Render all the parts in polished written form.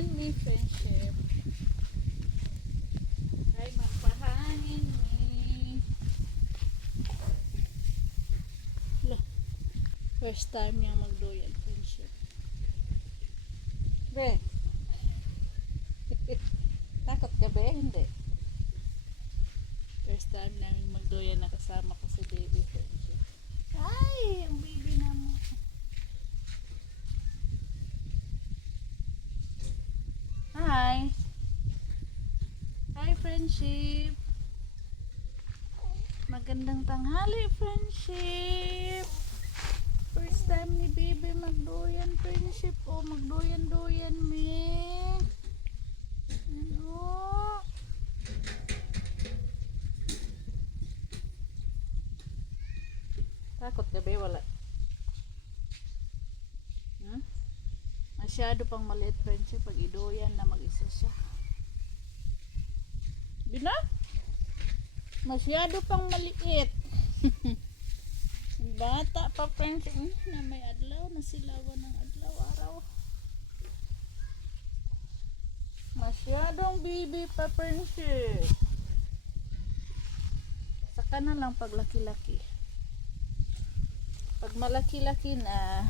and me friendship. Ay, magpahangin me. Lah, first time niya magduyan friendship. Be. Takot ka be? Hindi. First time namin magduyan nakasama ko si baby friendship. Ay, ang baby na mo. Hi. Hi friendship. Magandang tanghali friendship. First time ni baby magduyan friendship. Oh, magduyan-duyan me. Ano? Takot ka ba? Wala. Hmm? Masyado pang maliit friendship pag iduyan na mag-isa siya. Bina? Masyado pang maliit. Bata pa friendship. Na may adlaw, nasilawan ng adlaw araw. Masyadong baby pa friendship. Saka na lang pag laki-laki. Pag malaki-laki na,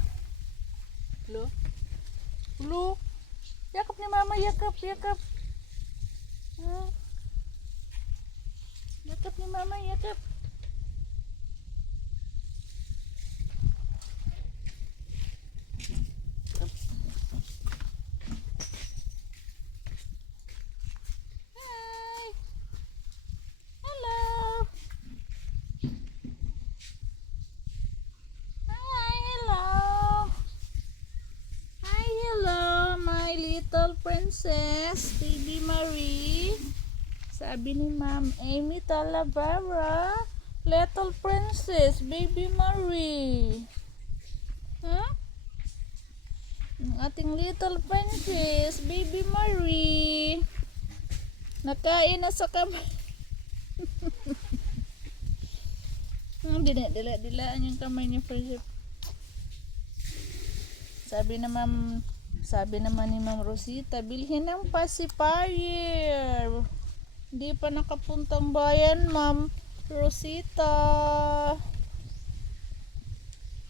Lo, yakap ni mama, yakap. Yakap ni mama, yakap. Hi. Hello. Hello, my little princess, baby Marie. Sabi ni Ma'am Amy Talavera, little princess, baby Marie. Huh? Ang ating little princess, baby Marie. Nakain na sa kamay. Dila-dilaan yung kamay niya, friendship. Sabi naman ni Ma'am Rosita, bilhin ng pacifier. Hindi pa nakapuntang bayan, Ma'am Rosita.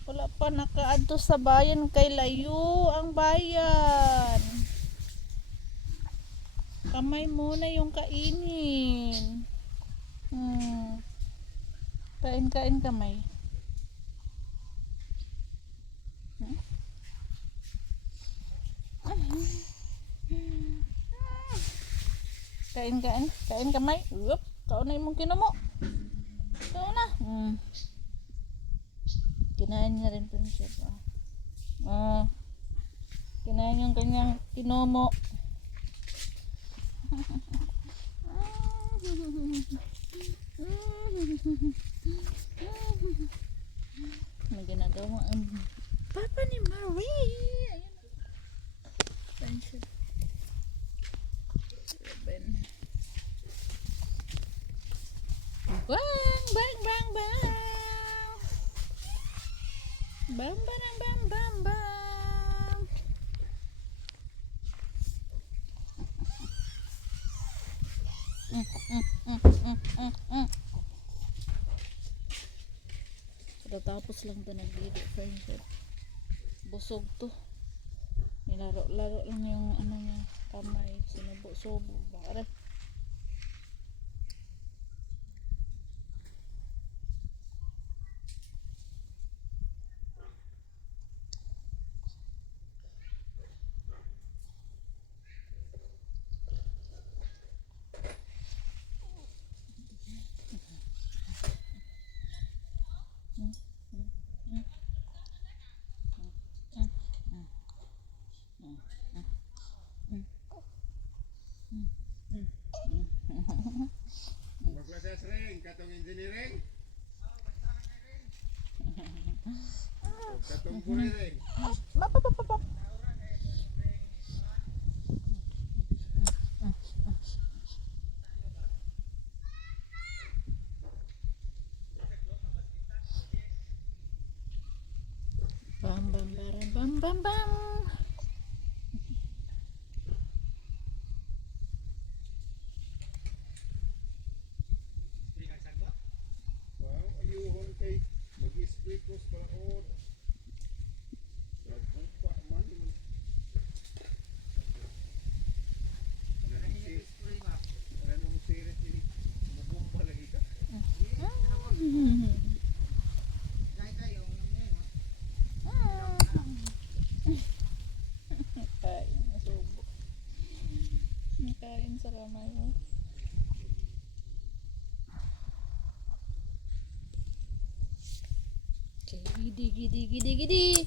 Wala pa nakaadto sa bayan, kay layo ang bayan. Kamay muna yung kainin. Kain kamay. Kain kamay. Yup, kau na imong kinamo. Kau na. Kinain niya rin prinsip. Kinain yung kanyang kinomo. May ginagawa ang papa ni Marie. Ayun. Prinsip. Bang! Bam! Tapos lang ito nag-video friendship. Busog to. Nilaro-laro lang yung ano niya, kamay. Sinubo-subo. Bakit? Magklases ring, katong engineering. Katong puri ring. Bam. Pipos pa o. Nagbuka man. Ano mo sirit ini? Bumba lagi ka. Kain, nasubo. Nakain sa kamay mo. Okay, gidi, gidi, gidi, gidi.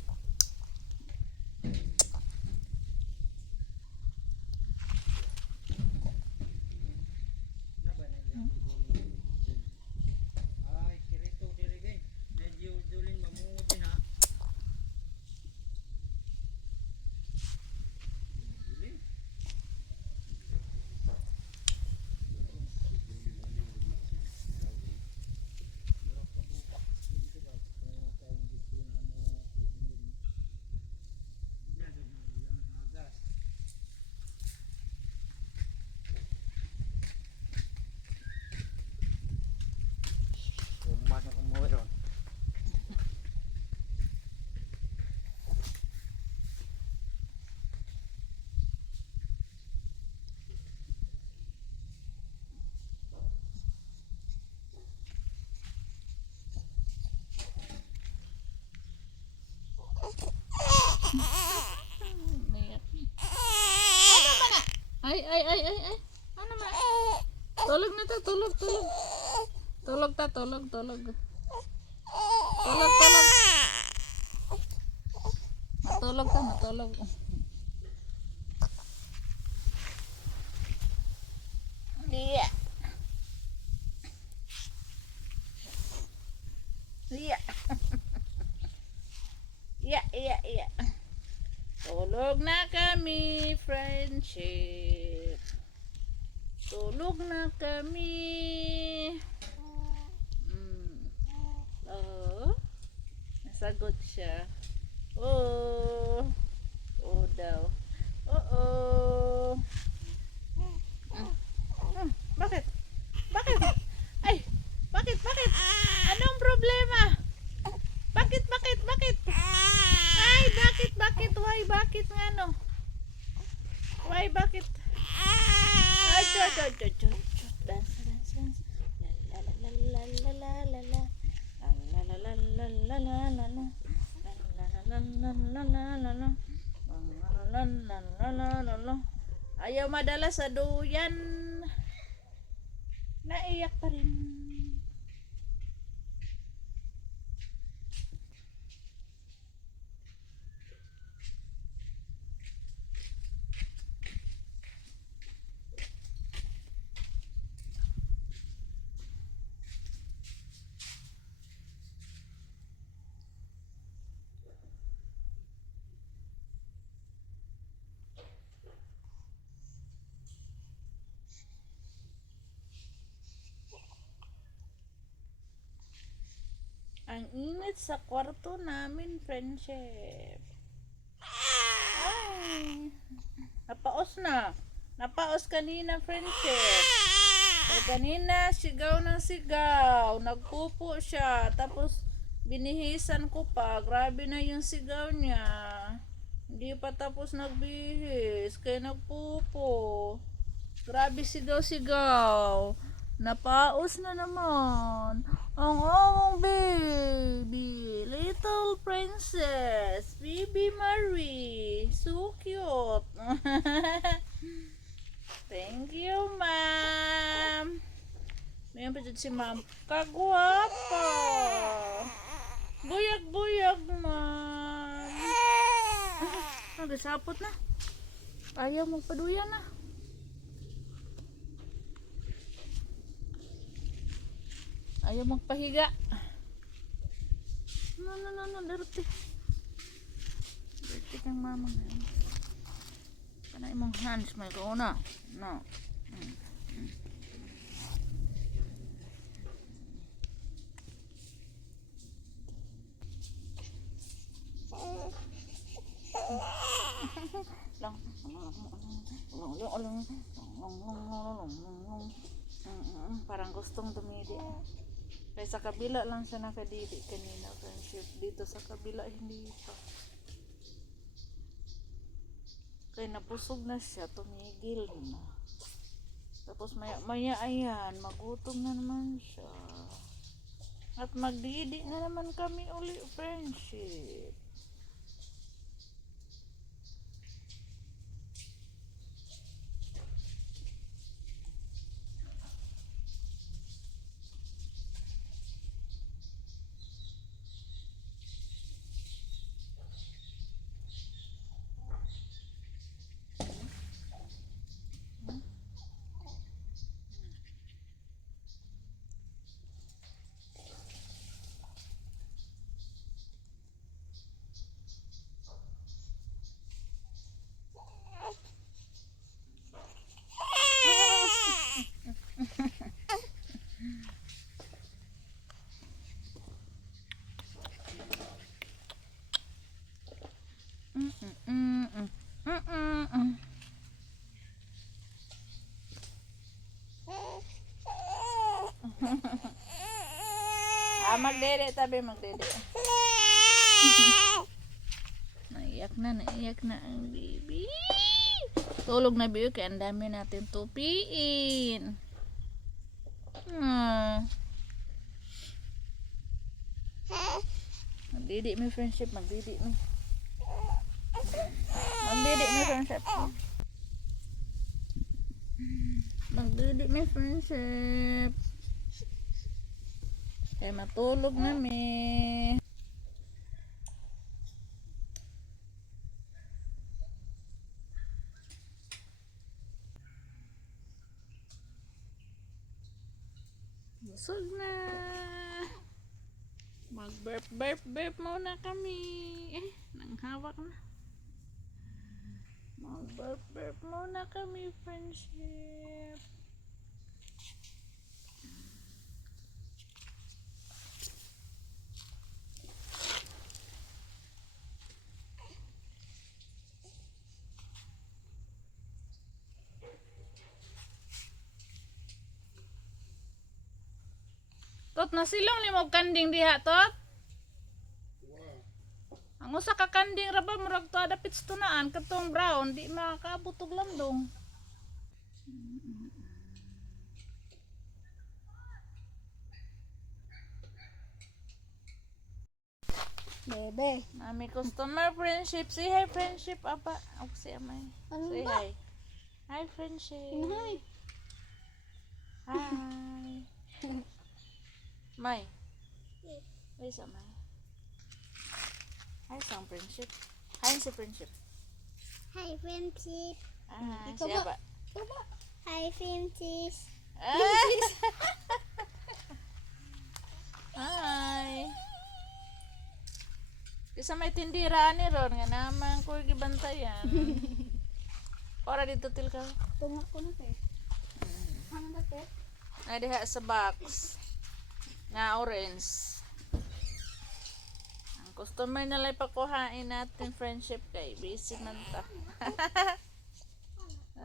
Ay, kirito diri gay. Medyo duling mamudi na. Duling. Umat na kumuha doon. Umiyak. Ano ba na? Ay. Ano ba? Tulog na to, tulog. Tulog ta, tulog. Tulog. Matulog. Iya. Iya. Tulog na kami, friendship. Tulog na kami. Oh, nasagot siya. Oo. Oo daw. Oo. Bakit? Ay, bakit? Anong problema? Bakit? Ay, bakit? Why, bakit nga no? Why, bakit? Ay, dance. La la la la la la la la. La la la la la la la la. Ayaw madala sa duyan. Naiyak pa rin. Ang init sa kwarto namin, friendship. Ay, napaos kanina, friendship. Kanina sigaw ng sigaw, nagpupo siya, tapos binihisan ko pa. Grabe na yung sigaw niya, hindi pa tapos nagbihis kaya nagpupo. Grabe sigaw. Napaos na naman ang among baby, little princess, Baby Marie. So cute. Thank you, ma'am. Mayroon pa dyan si ma'am. Kagwapa. Buyag, ma'am. Nagasapot na. Ayaw magpaduyan na. Ayaw magpahiga. No, dirty. Dirty kang mama ngayon. Panay mong hands, may kauna. No. Parang gustong dumidi. Kaya sa kabila lang siya nakadili kanina, friendship. Dito sa kabila, hindi pa. Kaya napusog na siya, tumigil na. Tapos maya ayan, magutom na naman siya. At magdidi na naman kami uli, friendship. Magdede tabi, magdede. Naiyak na ang baby. Tulog na baby, kaya ang dami natin tupiin. Magdede mi friendship, magdede mi. Magdede mi friendship. Magdede mi friendship. Kaya matulog na mi. Busog na. Mag-burp muna kami. Nang hawak na. Mag-burp muna kami, friendship. Tot na silong limog kanding diha tot. Ang usa ka kanding ra ba murag to ada pits tunaan katong brown di makakaabot og landong. Bebe. Mami customer friendship. Say hi friendship apa. Ako si Amay. Ano Say ba? hi. Hi friendship. Hi. Hi. May. Where's Amay? Hi sang friendship. Hi si friendship. Hi, friendship. Si Aba. Hi, friendship. Hi. Isa may tindira ni Ron nga naman ko gibantayan. Ora dito til ka. Tunga ko na te. Ano na te? Ay diha sa box. Na orange. Ang customer na lang pakuhain natin friendship kay busy man ta.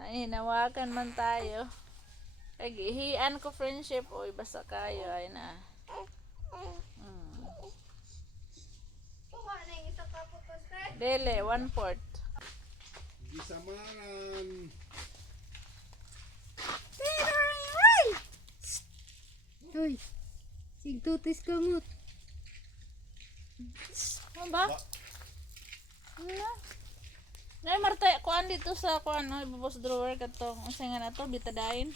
Ay hinawakan man tayo. Kay gihian ko friendship oy basta kayo ay na. Tunga na yung isa ka po te. Dele 1/4. Gisamaran. Hoy. Sigtutis ka mo. Ano ba? Ano? Nay martay kuan dito sa kuan no ibubos drawer katong unsa nga nato bitadain.